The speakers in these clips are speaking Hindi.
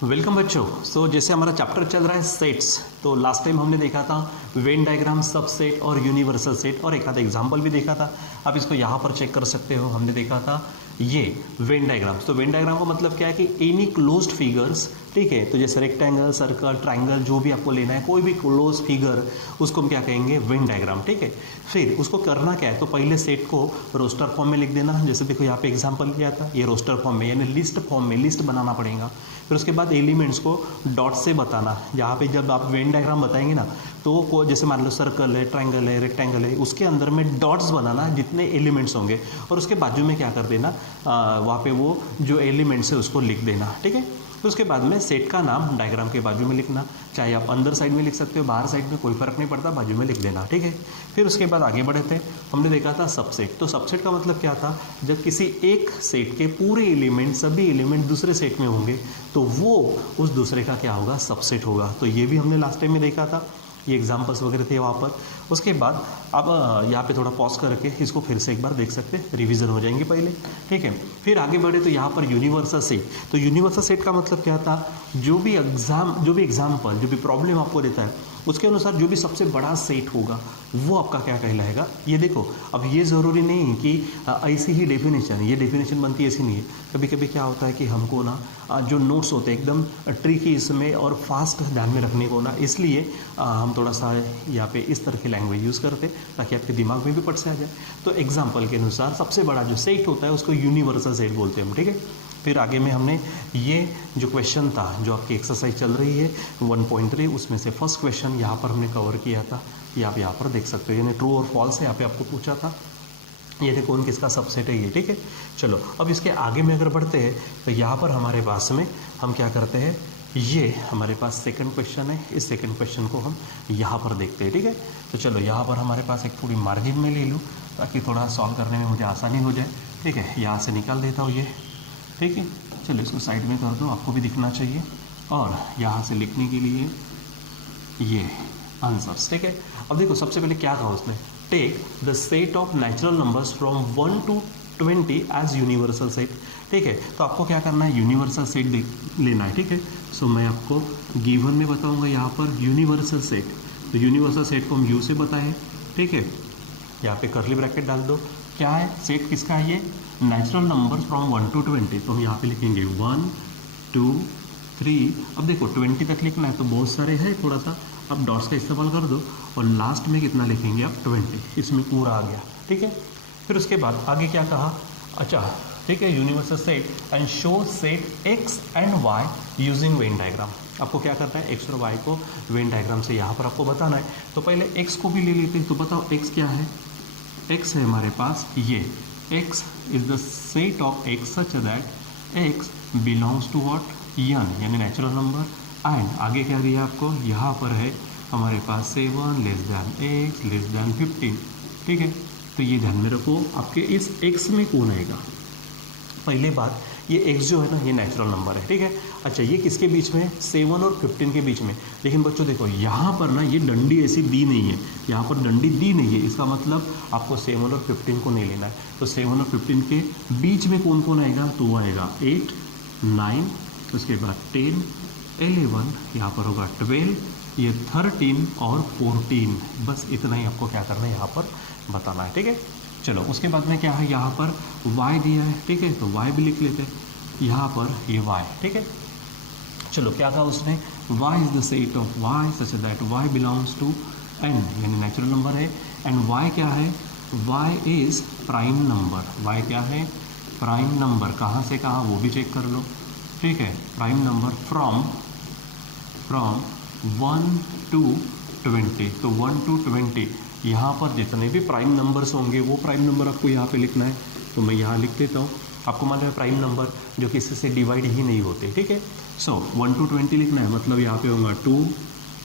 वेलकम बच्चों। जैसे हमारा चैप्टर चल रहा है सेट्स, तो लास्ट टाइम हमने देखा था वेन डायग्राम, सबसेट और यूनिवर्सल सेट, और एक आधा एग्जांपल भी देखा था। आप इसको यहाँ पर चेक कर सकते हो। हमने देखा था ये वेन डायग्राम। तो वेन डायग्राम का मतलब क्या है कि एनी क्लोज्ड फिगर्स, ठीक है। तो जैसे रेक्टेंगल, सर्कल, ट्राइंगल, जो भी आपको लेना है, कोई भी क्लोज फिगर, उसको हम क्या कहेंगे, वेन डायग्राम, ठीक है। फिर उसको करना क्या है, तो पहले सेट को रोस्टर फॉर्म में लिख देना। जैसे देखो यहाँ पे एग्जांपल लिया था, ये रोस्टर फॉर्म में यानी लिस्ट फॉर्म में लिस्ट बनाना पड़ेगा। फिर उसके बाद एलिमेंट्स को डॉट से बताना। यहाँ पे जब आप वेन डायग्राम बताएंगे ना, तो जैसे मान लो सर्कल है, ट्राइंगल है, रेक्टेंगल है, उसके अंदर में डॉट्स बनाना जितने एलिमेंट्स होंगे, और उसके बाजू में क्या कर देना, वहाँ पे वो जो एलिमेंट्स है उसको लिख देना, ठीक है। तो उसके बाद में सेट का नाम डायग्राम के बाजू में लिखना, चाहे आप अंदर साइड में लिख सकते हो, बाहर साइड में, कोई फर्क नहीं पड़ता, बाजू में लिख देना, ठीक है। फिर उसके बाद आगे बढ़े थे, हमने देखा था सबसेट। तो सबसेट का मतलब क्या था, जब किसी एक सेट के पूरे एलिमेंट, सभी एलिमेंट दूसरे सेट में होंगे, तो वो उस दूसरे का क्या होगा, सबसेट होगा। तो ये भी हमने लास्ट टाइम में देखा था, ये एग्जाम्पल्स वगैरह थे वहाँ पर। उसके बाद अब यहाँ पे थोड़ा पॉज करके इसको फिर से एक बार देख सकते हैं, रिवीजन हो जाएंगे पहले, ठीक है। फिर आगे बढ़े तो यहाँ पर यूनिवर्सल सेट। तो यूनिवर्सल सेट का मतलब क्या था, जो भी एग्जाम्पल, जो भी प्रॉब्लम आपको देता है, उसके अनुसार जो भी सबसे बड़ा सेट होगा वो आपका क्या कहलाएगा। ये देखो, अब ये ज़रूरी नहीं है कि ऐसी ही डेफिनेशन, ये डेफिनेशन बनती ऐसी नहीं है। कभी कभी क्या होता है कि हमको ना जो नोट्स होते हैं एकदम ट्रिकी इसमें और फास्ट ध्यान में रखने को ना, इसलिए हम थोड़ा सा यहाँ पे इस तरह की लैंग्वेज यूज़ करते हैं ताकि आपके दिमाग में भी पट से आ जाए। तो एग्जाम्पल के अनुसार सबसे बड़ा जो सेट होता है उसको यूनिवर्सल सेट बोलते हैं हम, ठीक है। फिर आगे में हमने ये जो क्वेश्चन था, जो आपकी एक्सरसाइज चल रही है 1.3, उसमें से फर्स्ट क्वेश्चन यहाँ पर हमने कवर किया था। ये आप यहाँ पर देख सकते हो, यानी ट्रू और फॉल्स है, यहाँ पे आपको पूछा था। ये देखो कौन किसका सबसेट है ये, ठीक है। चलो अब इसके आगे में अगर बढ़ते हैं तो यहाँ पर हमारे पास में हम क्या करते हैं, ये हमारे पास सेकंड क्वेश्चन है। इस सेकंड क्वेश्चन को हम यहाँ पर देखते हैं, ठीक है। तो चलो यहाँ पर हमारे पास एक थोड़ी मार्जिन में ले लूँ ताकि थोड़ा सॉल्व करने में मुझे आसानी हो जाए, ठीक है। यहाँ से निकाल देता हूँ ये, ठीक है। चलो इसको साइड में कर दो, आपको भी दिखना चाहिए। और यहाँ से लिखने के लिए ये आंसर्स, ठीक है। अब देखो सबसे पहले क्या कहा उसने, take the set of natural numbers from 1 to 20 as universal set, ठीक है। तो आपको क्या करना है, यूनिवर्सल सेट लेना है, ठीक है। सो मैं आपको गिवन में बताऊंगा यहाँ पर यूनिवर्सल सेट। तो यूनिवर्सल सेट को हम यू से बताएं, ठीक है। यहाँ पे कर्ली ब्रैकेट डाल दो। क्या है सेट, किसका है ये, नेचुरल नंबर फ्रॉम 1 to 20। तो हम यहाँ पे लिखेंगे 1 2 3। अब देखो 20 तक लिखना है तो बहुत सारे हैं, थोड़ा सा अब डॉट्स का इस्तेमाल कर दो, और लास्ट में कितना लिखेंगे आप, 20। इसमें पूरा आ गया, ठीक है। फिर उसके बाद आगे क्या कहा, अच्छा ठीक है, universal set and show set X and Y using Venn diagram. आपको क्या करना है, एक्स और वाई को वेन डायग्राम से यहाँ पर आपको बताना है। तो पहले एक्स को भी ले लेते हैं। तो बताओ एक्स क्या है, एक्स है हमारे पास ये, x is the set of x such that x belongs to what, n यानी नेचुरल नंबर। एंड आगे क्या दिया आपको, यहाँ पर है हमारे पास 7 less than x less than 15, ठीक है। तो ये ध्यान में रखो, आपके इस x में कौन आएगा। पहले बात, ये x जो है ना, ये नेचुरल नंबर है, ठीक है। अच्छा ये किसके बीच में, 7 और 15 के बीच में। लेकिन बच्चों देखो यहाँ पर ना ये डंडी ऐसी दी नहीं है, यहाँ पर डंडी दी नहीं है, इसका मतलब आपको 7 और 15 को नहीं लेना है। तो 7 और 15 के बीच में कौन कौन आएगा, तो वो आएगा 8 9, उसके बाद 10 11, यहाँ पर होगा 12, ये 13 और 14। बस इतना ही आपको क्या करना है, यहाँ पर बताना है, ठीक है। चलो उसके बाद में क्या है, यहाँ पर y दिया है, ठीक है। तो y भी लिख लेते हैं, यहाँ पर ये y, ठीक है। चलो क्या कहा उसने, y is the set of y such that y belongs to n यानी नेचुरल नंबर है। एंड y क्या है, y is prime number. y क्या है, प्राइम नंबर। कहाँ से कहाँ वो भी चेक कर लो, ठीक है। Prime number from 1 to 20। तो 1 to 20 यहाँ पर जितने भी प्राइम नंबर्स होंगे वो प्राइम नंबर आपको यहाँ पे लिखना है। तो मैं यहाँ लिख देता हूँ। आपको मालूम है प्राइम नंबर जो किसी से डिवाइड ही नहीं होते, ठीक है। सो 1 to 20 लिखना है, मतलब यहाँ पे होगा 2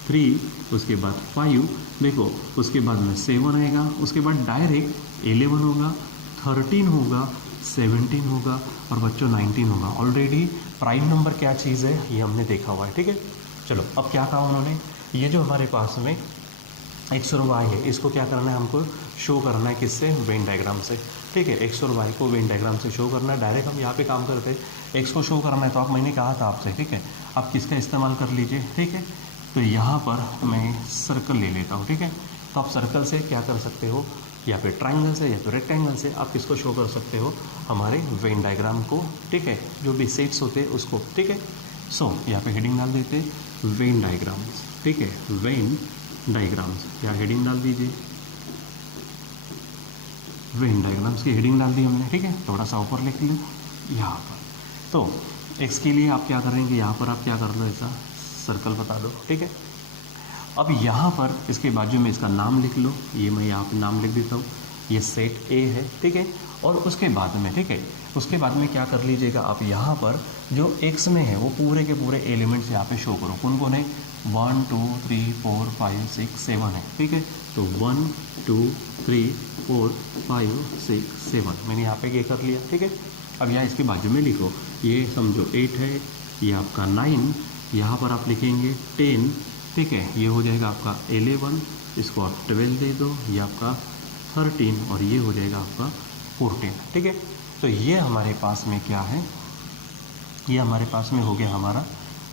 3, उसके बाद 5, देखो उसके बाद में 7 आएगा, उसके बाद डायरेक्ट 11 होगा, 13 होगा, 17 होगा, और बच्चों 19 होगा। ऑलरेडी प्राइम नंबर क्या चीज़ है ये हमने देखा हुआ है, ठीक है। चलो अब क्या कहा उन्होंने, ये जो हमारे पास में एक्स और वाई है, इसको क्या करना है, हमको शो करना है किससे, वेन डायग्राम से। ठीक है, एक्स और वाई को वेन डायग्राम से शो करना है। डायरेक्ट हम यहाँ पे काम करते हैं, एक्स को शो करना है तो आप मैंने कहा था आपसे, ठीक है, आप किसका इस्तेमाल कर लीजिए, ठीक है। तो यहाँ पर मैं सर्कल ले लेता हूँ, ठीक है। तो आप सर्कल से क्या कर सकते हो, या फिर ट्राइंगल से या फिर रेक्टेंगल से आप किसको शो कर सकते हो, हमारे वेन डायग्राम को, ठीक है, जो भी सेट्स होते हैं उसको, ठीक है। सो यहाँ पे हेडिंग डाल देते वेन डायग्राम्स, ठीक है, वेन डायग्राम्स, या हेडिंग डाल दीजिए, वेन डायग्राम्स की हेडिंग डाल दी हमने, ठीक है। थोड़ा सा ऊपर लिख लो यहाँ पर। तो एक्स के लिए आप क्या करेंगे, यहाँ पर आप क्या कर लो, ऐसा सर्कल बता दो, ठीक है। अब यहाँ पर इसके बाजू में इसका नाम लिख लो, ये मैं यहाँ पे नाम लिख देता हूँ, ये सेट ए है, ठीक है। और उसके बाद में, ठीक है, उसके बाद में क्या कर लीजिएगा आप, यहाँ पर जो एक्स में है वो पूरे के पूरे एलिमेंट्स यहाँ पे शो करो। कौन कौन है, 1 2 3 4 5 6 7 है, ठीक है। तो 1 2 3 4 5 6 7 मैंने यहाँ पे ये कर लिया, ठीक है। अब यहाँ इसके बाजू में लिखो, ये समझो 8 है, ये आपका 9, यहाँ पर आप लिखेंगे 10, ठीक है, ये हो जाएगा आपका 11, इसको आप 12 दे दो, ये आपका 13 और ये हो जाएगा आपका 14, ठीक है। तो ये हमारे पास में क्या है, ये हमारे पास में हो गया हमारा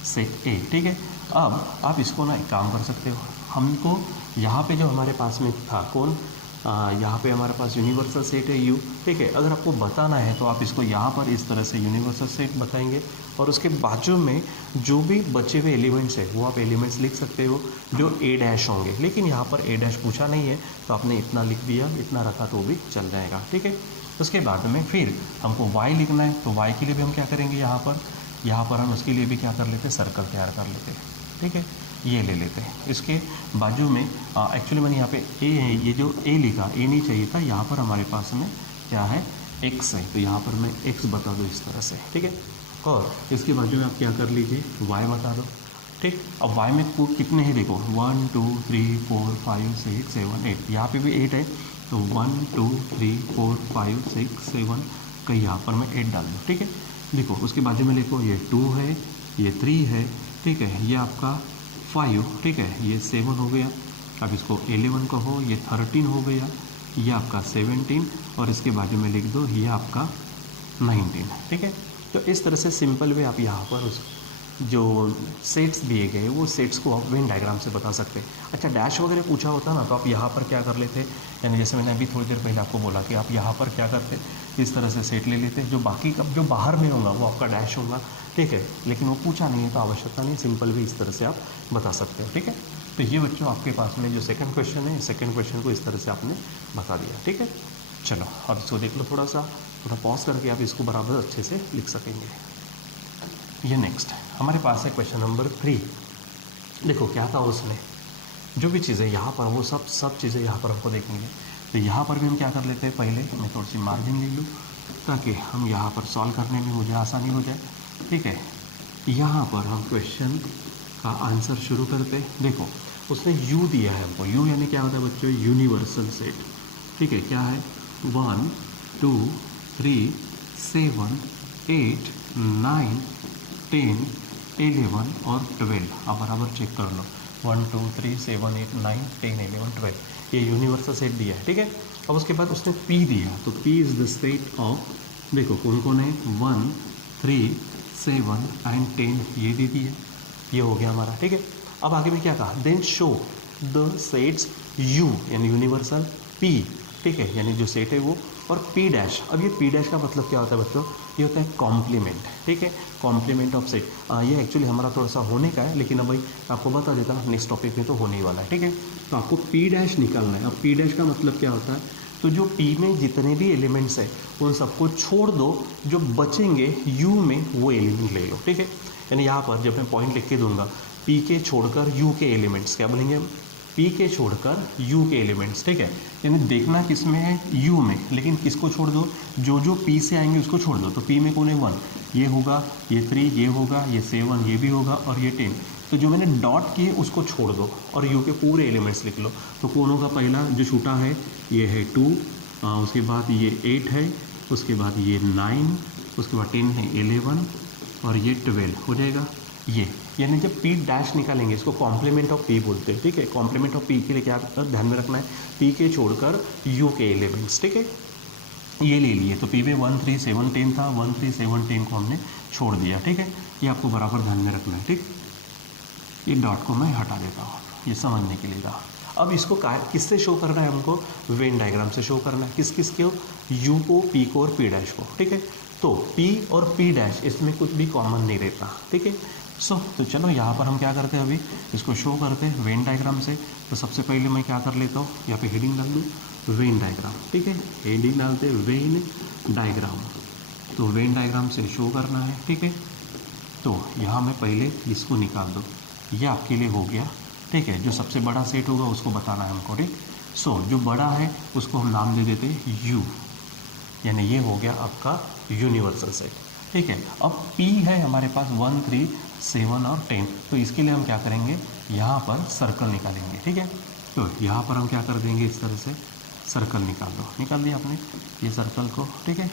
सेट ए, ठीक है। अब आप इसको ना एक काम कर सकते हो, हमको यहाँ पे जो हमारे पास में था कौन, यहाँ पे हमारे पास यूनिवर्सल सेट है यू, ठीक है। अगर आपको बताना है तो आप इसको यहाँ पर इस तरह से यूनिवर्सल सेट बताएंगे, और उसके बाजू में जो भी बचे हुए एलिमेंट्स है वो आप एलिमेंट्स लिख सकते हो जो ए डैश होंगे। लेकिन यहाँ पर ए डैश पूछा नहीं है तो आपने इतना लिख दिया, इतना रखा तो भी चल जाएगा, ठीक है। उसके बाद में फिर हमको वाई लिखना है, तो वाई के लिए भी हम क्या करेंगे, यहाँ पर हम उसके लिए भी क्या कर लेते हैं, सर्कल तैयार कर लेते हैं, ठीक है। ये ले लेते हैं, इसके बाजू में एक्चुअली मैंने यहाँ पे ए है, ये जो ए लिखा, ए नहीं चाहिए था, यहाँ पर हमारे पास में क्या है, एक्स है, तो यहाँ पर मैं एक्स बता दो इस तरह से, ठीक है। और इसके बाजू में आप क्या कर लीजिए, वाई बता दो, ठीक। अब वाई में कितने हैं देखो, 1 2 3 4 5 6 7 8, यहाँ पे भी 8 है, तो 1 2 3 4 5 6 7, कहीं यहाँ पर मैं 8 डाल दूँ, ठीक है। देखो उसके बाजू में लिखो, ये 2 है, ये 3 है, ठीक है, ये आपका 5, ठीक है, ये 7 हो गया, अब इसको 11 कहो, ये 13 हो गया, ये आपका 17, और इसके बाजू में लिख दो ये आपका 19, ठीक है। तो इस तरह से सिंपल वे आप यहाँ पर उस जो सेट्स दिए गए वो सेट्स को आप वेन डायग्राम से बता सकते हैं। अच्छा, डैश वगैरह पूछा होता ना तो आप यहाँ पर क्या कर लेते, यानी जैसे मैंने अभी थोड़ी देर पहले आपको बोला कि आप यहाँ पर क्या करते, इस तरह से सेट ले लेते, जो बाकी का जो बाहर में होगा वो आपका डैश होगा, ठीक है। लेकिन वो पूछा नहीं है तो आवश्यकता नहीं, सिंपल भी इस तरह से आप बता सकते हो, ठीक है। तो ये बच्चों आपके पास में जो सेकंड क्वेश्चन है, सेकंड क्वेश्चन को इस तरह से आपने बता दिया, ठीक है। चलो अब इसको देख लो, थोड़ा पॉज करके आप इसको बराबर अच्छे से लिख सकेंगे। ये नेक्स्ट हमारे पास है क्वेश्चन नंबर 3। देखो क्या था उसमें, जो भी चीज़ें यहाँ पर वो सब चीज़ें यहाँ पर हमको देखेंगे। तो यहाँ पर भी हम क्या कर लेते हैं, पहले मैं थोड़ी सी मार्जिन ले लूँ ताकि हम यहाँ पर सॉल्व करने में मुझे आसानी हो जाए, ठीक है। यहाँ पर हम क्वेश्चन का आंसर शुरू करते हैं। देखो उसने यू दिया है हमको, यू यानी क्या होता है बच्चों, यूनिवर्सल सेट, ठीक है। क्या है, 1 2 3 7 8 9 10 11 और 12, आप बराबर चेक कर लो, 1 2 3 7 8 9 10 11 12, ये यूनिवर्सल सेट दिया है, ठीक है। अब उसके बाद उसने P दिया, तो P is the set of, देखो कौन कौन है, 1 3 7 एंड 10, ये दे दी है, ये हो गया हमारा, ठीक है। अब आगे में क्या कहा, then show the sets U यानी यूनिवर्सल P, ठीक है, यानी जो सेट है वो, और P डैश। अब ये P डैश का मतलब क्या होता है बच्चों, ये होता है कॉम्प्लीमेंट, ठीक है, कॉम्प्लीमेंट ऑफ सेट। ये एक्चुअली हमारा थोड़ा सा होने का है, लेकिन अब भाई आपको बता देता हूँ नेक्स्ट टॉपिक में तो होने ही वाला है, ठीक है। तो आपको P डैश निकालना है। अब P डैश का मतलब क्या होता है, तो जो P में जितने भी एलिमेंट्स हैं उन सबको छोड़ दो, जो बचेंगे U में वो एलिमेंट ले लो, ठीक है। यानी यहाँ पर जब मैं पॉइंट लिख के दूंगा, P के छोड़कर U के एलिमेंट्स, क्या बोलेंगे हम, P के छोड़कर U के एलिमेंट्स, ठीक है। यानी देखना किस में है, U में, लेकिन किसको छोड़ दो, जो P से आएंगे उसको छोड़ दो। तो P में कौन है, 1, ये होगा, ये 3 ये होगा, ये 7 ये भी होगा, और ये 10। तो जो मैंने डॉट किए उसको छोड़ दो और U के पूरे एलिमेंट्स लिख लो। तो कौन होगा, पहला जो छूटा है ये है 2, उसके बाद ये 8 है, उसके बाद ये 9, उसके बाद 10 है 11, और ये 12 हो जाएगा ये। यानी जब P डैश निकालेंगे इसको कॉम्प्लीमेंट ऑफ P बोलते हैं, ठीक है। कॉम्प्लीमेंट ऑफ P के लिए क्या ध्यान में रखना है, P के छोड़कर U के एलिमेंट्स, ठीक है। ये ले लिए, तो पी में 1 3 7 10 था, 1 3 7 10 को हमने छोड़ दिया, ठीक है। ये आपको बराबर ध्यान में रखना है, ठीक। ये डॉट को मैं हटा देता हूँ, ये समझने के लिए रहा। अब इसको किससे शो करना है हमको, वेन डायग्राम से शो करना है। किस किस को, यू को, पी को और पी डैश को, ठीक है। तो पी और पी डैश इसमें कुछ भी कॉमन नहीं रहता, ठीक है। तो चलो यहाँ पर हम क्या करते हैं, अभी इसको शो करते हैं वेन डायग्राम से। तो सबसे पहले मैं क्या कर लेता हूँ, यहाँ पे हेडिंग डाल दूँ वेन डायग्राम, ठीक है। हेडिंग डालते हैं वेन डायग्राम, तो वेन डायग्राम से शो करना है, ठीक है। तो यहाँ मैं पहले इसको निकाल दूँ, ये आपके लिए हो गया, ठीक है। जो सबसे बड़ा सेट होगा उसको बताना है हमको, ठीक। जो बड़ा है उसको हम नाम दे देते हैं यू, यानी ये हो गया आपका यूनिवर्सल सेट, ठीक है। अब P है हमारे पास 1 3 7 और 10, तो इसके लिए हम क्या करेंगे, यहाँ पर सर्कल निकालेंगे, ठीक है। तो यहाँ पर हम क्या कर देंगे, इस तरह से सर्कल निकाल दिया आपने ये सर्कल को, ठीक है।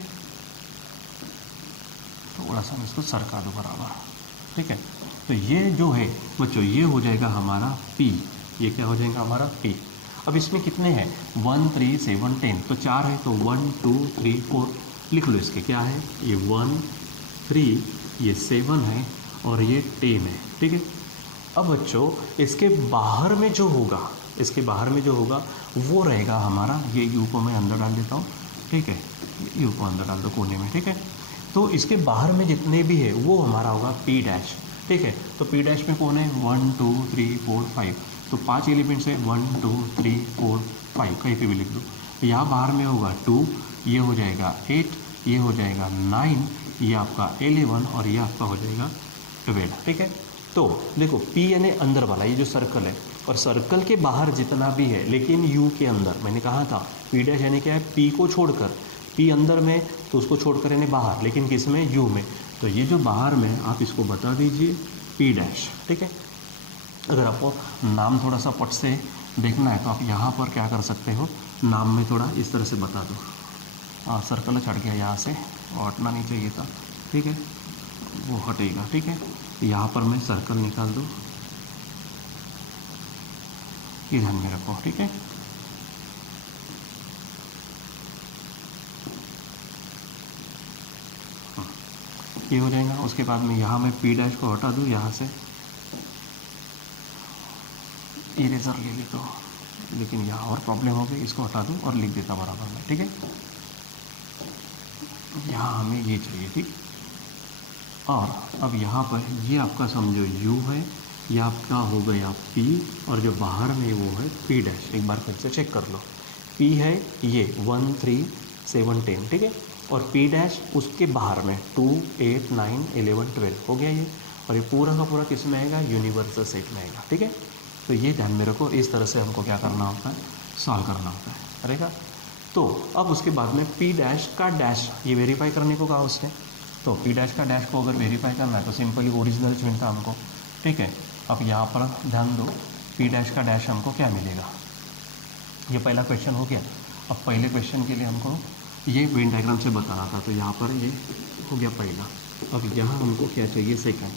थोड़ा सा इसको सरका दो बराबर, ठीक है। तो ये जो है बच्चों, ये हो जाएगा हमारा P, ये क्या हो जाएगा हमारा P। अब इसमें कितने हैं, 1 3 7 10, तो 4 है, तो 1 2 3 4 लिख लो इसके, क्या है ये 1 3, ये 7 है और ये 10 है, ठीक है। अब बच्चों इसके बाहर में जो होगा, वो रहेगा हमारा, ये यू को मैं अंदर डाल देता हूँ, ठीक है। यू को अंदर डाल दो कोने में, ठीक है। तो इसके बाहर में जितने भी है वो हमारा होगा P डैश, ठीक है। तो P डैश में कौन है, 1 2 3 4 5, तो 5 एलिमेंट्स है, 1 2 3 4 5, कहीं पे भी लिख दो। तो यहाँ बाहर में होगा 2, ये हो जाएगा 8, ये हो जाएगा 9, ये आपका 11 और ये आपका हो जाएगा 12, ठीक है। तो देखो P यानी अंदर वाला, ये जो सर्कल है, और सर्कल के बाहर जितना भी है, लेकिन U के अंदर, मैंने कहा था P डैश यानी क्या है, P को छोड़कर, P अंदर में तो उसको छोड़कर यानी बाहर, लेकिन किस में, U में। तो ये जो बाहर में आप इसको बता दीजिए P डैश, ठीक है। अगर आपको नाम थोड़ा सा पट से देखना है तो आप यहाँ पर क्या कर सकते हो, नाम में थोड़ा इस तरह से बता दो। सर्कल हट गया यहाँ से, हटना नहीं चाहिए था, ठीक है, वो हटेगा, ठीक है। यहाँ पर मैं सर्कल निकाल दूँ, ये ध्यान में रखो, ठीक है। ये हो जाएगा। उसके बाद में यहाँ मैं P डैश को हटा दूँ, यहाँ से इरेजर ले लेता हूँ, लेकिन यहाँ और प्रॉब्लम हो गई, इसको हटा दूँ और लिख देता बराबर में, ठीक है। यहाँ हमें ये चाहिए, ठीक। और अब यहाँ पर ये आपका समझो U है, ये आपका हो गया P, और जो बाहर में वो है P डैश। एक बार फिर से चेक कर लो, P है ये 1 3 7 10, ठीक है, और P डैश उसके बाहर में 2 8 9 11 12 हो गया ये, और ये पूरा का पूरा किस में आएगा, यूनिवर्सल सेट में आएगा, ठीक है। तो ये ध्यान में रखो, इस तरह से हमको क्या करना होता है, सॉल्व करना होता है, रहेगा। तो अब उसके बाद में P डैश का डैश, ये वेरीफाई करने को कहा उसने, तो P डैश का डैश को अगर वेरीफाई करना है तो सिंपली ओरिजिनल मिलता हमको, ठीक है। अब यहाँ पर ध्यान दो, P डैश का डैश हमको क्या मिलेगा, ये पहला क्वेश्चन हो गया। अब पहले क्वेश्चन के लिए हमको ये वेन डायग्राम से बताना था, तो यहाँ पर ये हो गया पहला। अब यहाँ हमको क्या चाहिए, सेकंड,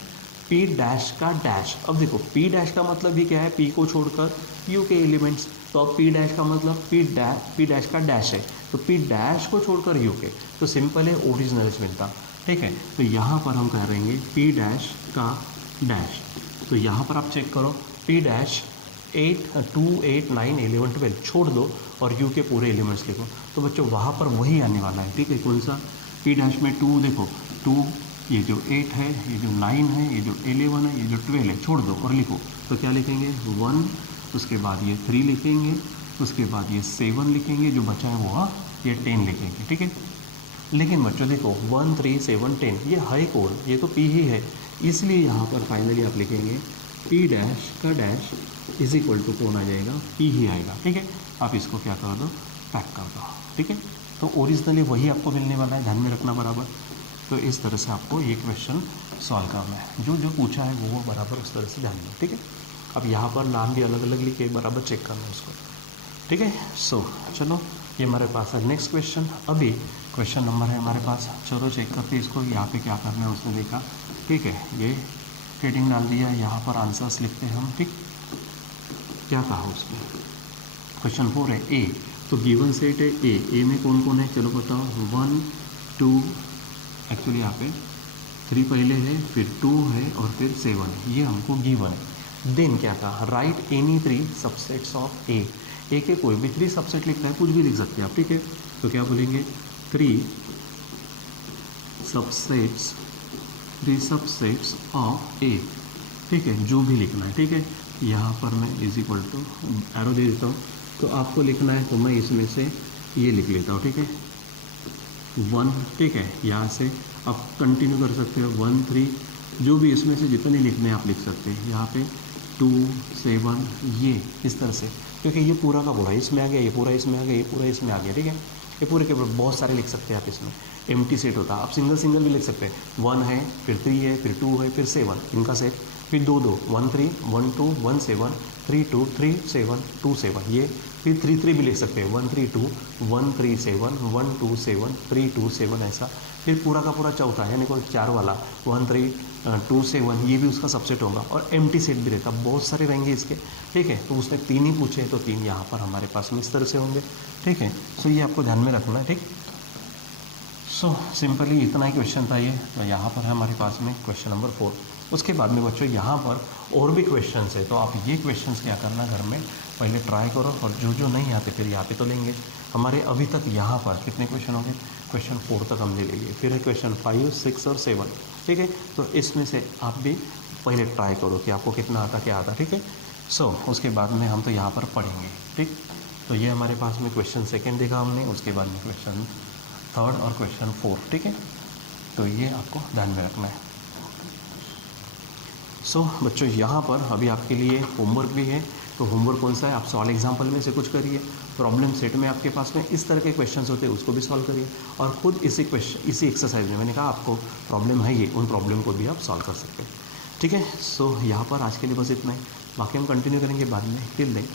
P डैश का डैश। अब देखो P डैश का मतलब ये क्या है, P को छोड़कर U के एलिमेंट्स, तो अब P डैश का मतलब P डैश का डैश है, तो P डैश को छोड़कर U के, तो सिंपल है ओरिजिनल मिलता, ठीक है। तो यहाँ पर हम कह रहेंगे P डैश का डैश, तो यहाँ पर आप चेक करो P डैश 8 2 8 9 11 12 छोड़ दो और U के पूरे एलिमेंट्स लिखो, तो बच्चों वहाँ पर वही आने वाला है, ठीक है। कौन सा, P डैश में 2, देखो 2, ये जो 8 है, ये जो 9 है, ये जो 11 है, ये जो 12 है, छोड़ दो और लिखो, तो क्या लिखेंगे 1, उसके बाद ये 3 लिखेंगे, उसके बाद ये 7 लिखेंगे, जो बचा है वो ये 10 लिखेंगे, ठीक है। लेकिन बच्चों देखो 1 3 7 10 ये है कौन, ये तो P ही है, इसलिए यहाँ पर फाइनली आप लिखेंगे P डैश का डैश इज इक्वल टू कौन आ जाएगा, P ही आएगा, ठीक है। आप इसको क्या कर दो, पैक कर दो, ठीक है। तो ओरिजिनली वही आपको मिलने वाला है, ध्यान में रखना बराबर। तो इस तरह से आपको ये क्वेश्चन सॉल्व करना है, जो जो पूछा है वो बराबर उस तरह से ध्यान में, ठीक है। अब यहाँ पर नाम भी अलग अलग लिखे, बराबर चेक करना है उसको, ठीक है। चलो ये हमारे पास है नेक्स्ट क्वेश्चन। अभी क्वेश्चन नंबर है हमारे पास, चलो चेक करते हैं इसको, यहाँ पे क्या करना है उसने देखा, ठीक है। ये हेडिंग डाल दिया, यहाँ पर आंसर्स लिखते हैं हम, ठीक। क्या कहा उसने, क्वेश्चन 4 है ए, तो गिवन सेट है ए में कौन कौन है, चलो बताओ, 1 2, एक्चुअली यहाँ पे 3 पहले है, फिर 2 है और फिर 7 है, ये हमको गिवन है। देन क्या कहा, राइट एनी 3 सबसेट्स ऑफ ए के कोई भी 3 सबसेट लिखना है, कुछ भी लिख सकते हैं आप, ठीक है। तो क्या बोलेंगे, 3 सबसेट्स ऑफ ए, ठीक है, जो भी लिखना है, ठीक है। यहाँ पर मैं इज इक्वल टू एरो दे देता हूँ, तो आपको लिखना है तो मैं इसमें से ये लिख लेता हूँ, ठीक है, 1, ठीक है। यहाँ से आप कंटिन्यू कर सकते हो, 1 3, जो भी इसमें से जितने लिखने हैं आप लिख सकते हैं। यहाँ पे 2 7, ये इस तरह से, क्योंकि ये पूरा का पूरा इसमें आ गया, ये पूरा इसमें आ गया, ये पूरा इसमें आ गया, ठीक है। ये पूरे के पूरे बहुत सारे लिख सकते हैं आप इसमें, एम्प्टी सेट होता है। आप सिंगल सिंगल भी लिख सकते हैं, 1 है, फिर 3 है, फिर 2 है, फिर 7, इनका सेट, फिर 2 2, 1 3 1 2 1 7 3 2 3 7 2 7, ये फिर 3 3 भी लिख सकते हैं, 1 3 2 1 3 7 1 2 7 3 2 7, ऐसा। फिर पूरा का पूरा चौथा यानी कोई 4 वाला 1 3 2 7, ये भी उसका सबसेट होगा। और एम्प्टी सेट भी रहता, बहुत सारे रहेंगे इसके, ठीक है। तो उसने 3 ही पूछे, तो 3 यहाँ पर हमारे पास में इस तरह से होंगे, ठीक है। सो ये आपको ध्यान में रखना है, ठीक। सो सिंपली इतना ही क्वेश्चन था ये। तो यहाँ पर है हमारे पास में क्वेश्चन नंबर 4। उसके बाद में बच्चों यहाँ पर और भी क्वेश्चंस है, तो आप ये क्वेश्चंस क्या करना, घर में पहले ट्राई करो, और जो जो नहीं आते फिर यहाँ पे तो लेंगे। हमारे अभी तक यहाँ पर कितने क्वेश्चन होंगे, क्वेश्चन 4 तक हमने ले लिए, फिर है क्वेश्चन 5 6 और 7, ठीक है। तो इसमें से आप भी पहले ट्राई करो कि आपको कितना आता, क्या आता, ठीक है। सो उसके बाद में हम तो यहाँ पर पढ़ेंगे, ठीक। तो ये हमारे पास में क्वेश्चन 2 देखा हमने, उसके बाद में क्वेश्चन 3 और क्वेश्चन 4, ठीक है। तो ये आपको ध्यान में रखना है। सो बच्चों यहाँ पर अभी आपके लिए होमवर्क भी है। तो होमवर्क कौन सा है, आप सॉल्व एग्जाम्पल में से कुछ करिए, प्रॉब्लम सेट में आपके पास में इस तरह के क्वेश्चंस होते हैं, उसको भी सॉल्व करिए, और खुद इसी एक्सरसाइज में मैंने कहा आपको प्रॉब्लम है ये, उन प्रॉब्लम को भी आप सॉल्व कर सकते हैं, ठीक है। सो यहाँ पर आज के लिए बस इतना ही, बाकी हम कंटिन्यू करेंगे बाद में। Till then